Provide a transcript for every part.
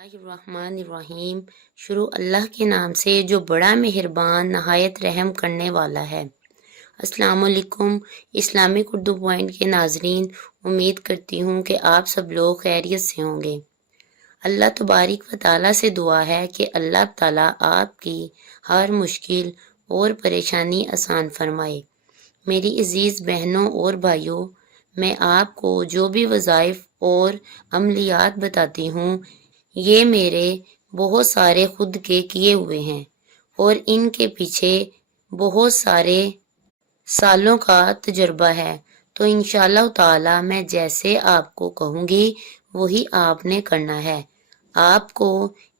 الرحمن الرحیم۔ شروع اللہ کے نام سے جو بڑا مہربان نہایت رحم کرنے والا ہے۔ السلام علیکم اسلامک اردو پوائنٹ کے ناظرین، امید کرتی ہوں کہ آپ سب لوگ خیریت سے ہوں گے۔ اللہ تبارک و تعالیٰ سے دعا ہے کہ اللہ تعالیٰ آپ کی ہر مشکل اور پریشانی آسان فرمائے۔ میری عزیز بہنوں اور بھائیوں، میں آپ کو جو بھی وظائف اور عملیات بتاتی ہوں یہ میرے بہت سارے خود کے کیے ہوئے ہیں اور ان کے پیچھے بہت سارے سالوں کا تجربہ ہے، تو انشاءاللہ تعالی میں جیسے آپ کو کہوں گی وہی آپ نے کرنا ہے۔ آپ کو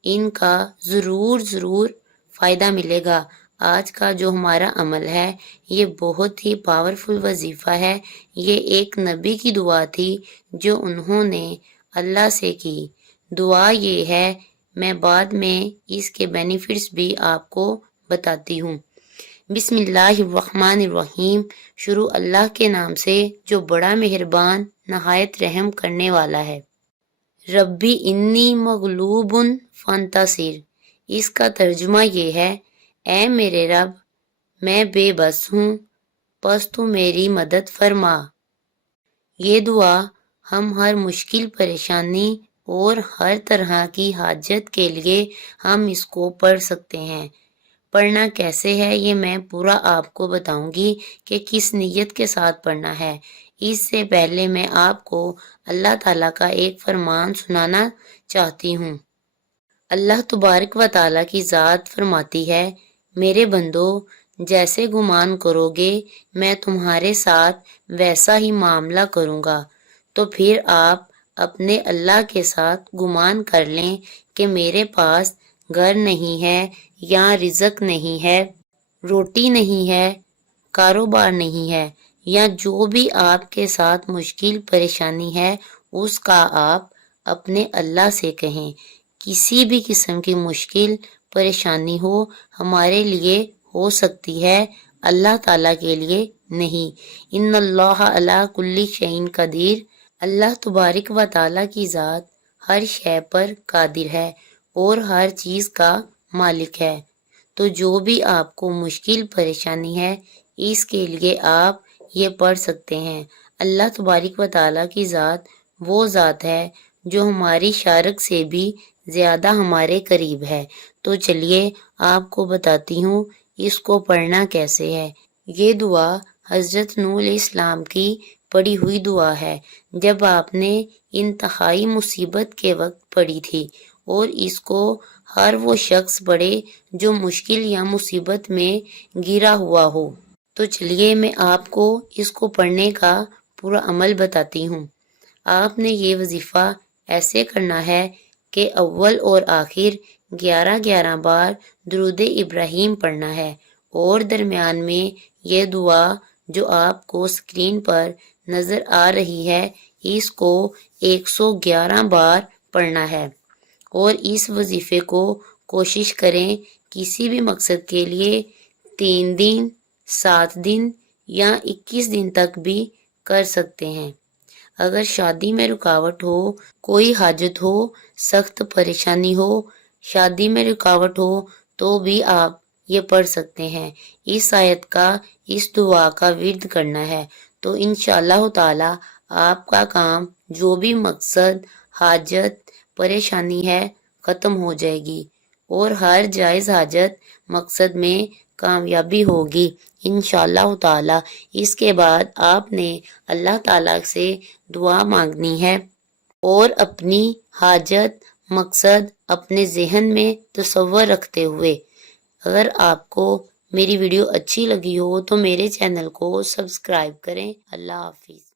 ان کا ضرور فائدہ ملے گا۔ آج کا جو ہمارا عمل ہے یہ بہت ہی پاورفل وظیفہ ہے۔ یہ ایک نبی کی دعا تھی جو انہوں نے اللہ سے کی۔ دعا یہ ہے، میں بعد میں اس کے بینیفٹس بھی آپ کو بتاتی ہوں۔ بسم اللہ الرحمن الرحیم۔ شروع اللہ کے نام سے جو بڑا مہربان نہایت رحم کرنے والا ہے۔ ربی انی مغلوب فانتصر۔ اس کا ترجمہ یہ ہے، اے میرے رب میں بے بس ہوں، پس تو میری مدد فرما۔ یہ دعا ہم ہر مشکل پریشانی اور ہر طرح کی حاجت کے لیے ہم اس کو پڑھ سکتے ہیں۔ پڑھنا کیسے ہے یہ میں پورا آپ کو بتاؤں گی کہ کس نیت کے ساتھ پڑھنا ہے۔ اس سے پہلے میں آپ کو اللہ تعالیٰ کا ایک فرمان سنانا چاہتی ہوں۔ اللہ تبارک و تعالیٰ کی ذات فرماتی ہے، میرے بندو جیسے گمان کرو گے میں تمہارے ساتھ ویسا ہی معاملہ کروں گا۔ تو پھر آپ اپنے اللہ کے ساتھ گمان کر لیں کہ میرے پاس گھر نہیں ہے یا رزق نہیں ہے، روٹی نہیں ہے، کاروبار نہیں ہے، یا جو بھی آپ کے ساتھ مشکل پریشانی ہے اس کا آپ اپنے اللہ سے کہیں۔ کسی بھی قسم کی مشکل پریشانی ہو ہمارے لیے ہو سکتی ہے، اللہ تعالیٰ کے لیے نہیں۔ ان اللہ علی کل شیء قدیر۔ اللہ تبارک و تعالیٰ کی ذات ہر شے پر قادر ہے اور ہر چیز کا مالک ہے۔ تو جو بھی آپ کو مشکل پریشانی ہے اس کے لیے آپ یہ پڑھ سکتے ہیں۔ اللہ تبارک و تعالیٰ کی ذات وہ ذات ہے جو ہماری شارک سے بھی زیادہ ہمارے قریب ہے۔ تو چلیے آپ کو بتاتی ہوں اس کو پڑھنا کیسے ہے۔ یہ دعا حضرت نوح علیہ السلام کی پڑھی ہوئی دعا ہے جب آپ نے انتہائی مصیبت کے وقت پڑھی تھی، اور اس کو ہر وہ شخص پڑھے جو مشکل یا مصیبت میں گھرا ہوا ہو۔ تو چلیے میں آپ کو اس کو پڑھنے کا پورا عمل بتاتی ہوں۔ آپ نے یہ وظیفہ ایسے کرنا ہے کہ اول اور آخر 11 بار درود ابراہیم پڑھنا ہے، اور درمیان میں یہ دعا جو آپ کو اسکرین پر نظر آ رہی ہے اس کو 111 بار پڑھنا ہے۔ اور اس وظیفے کو کوشش کریں کسی بھی مقصد کے لیے 3 دن، 7 دن یا 21 دن تک بھی کر سکتے ہیں۔ اگر شادی میں رکاوٹ ہو، کوئی حاجت ہو، سخت پریشانی ہو، شادی میں رکاوٹ ہو تو بھی آپ یہ پڑھ سکتے ہیں۔ اس آیت کا، اس دعا کا ورد کرنا ہے تو انشاءاللہ تعالی آپ کا کام، جو بھی مقصد، حاجت، پریشانی ہے ختم ہو جائے گی اور ہر جائز حاجت، مقصد میں کامیابی ہوگی انشاءاللہ تعالی۔ اس کے بعد آپ نے اللہ تعالیٰ سے دعا مانگنی ہے اور اپنی حاجت، مقصد اپنے ذہن میں تصور رکھتے ہوئے۔ اگر آپ کو میری ویڈیو اچھی لگی ہو تو میرے چینل کو سبسکرائب کریں۔ اللہ حافظ۔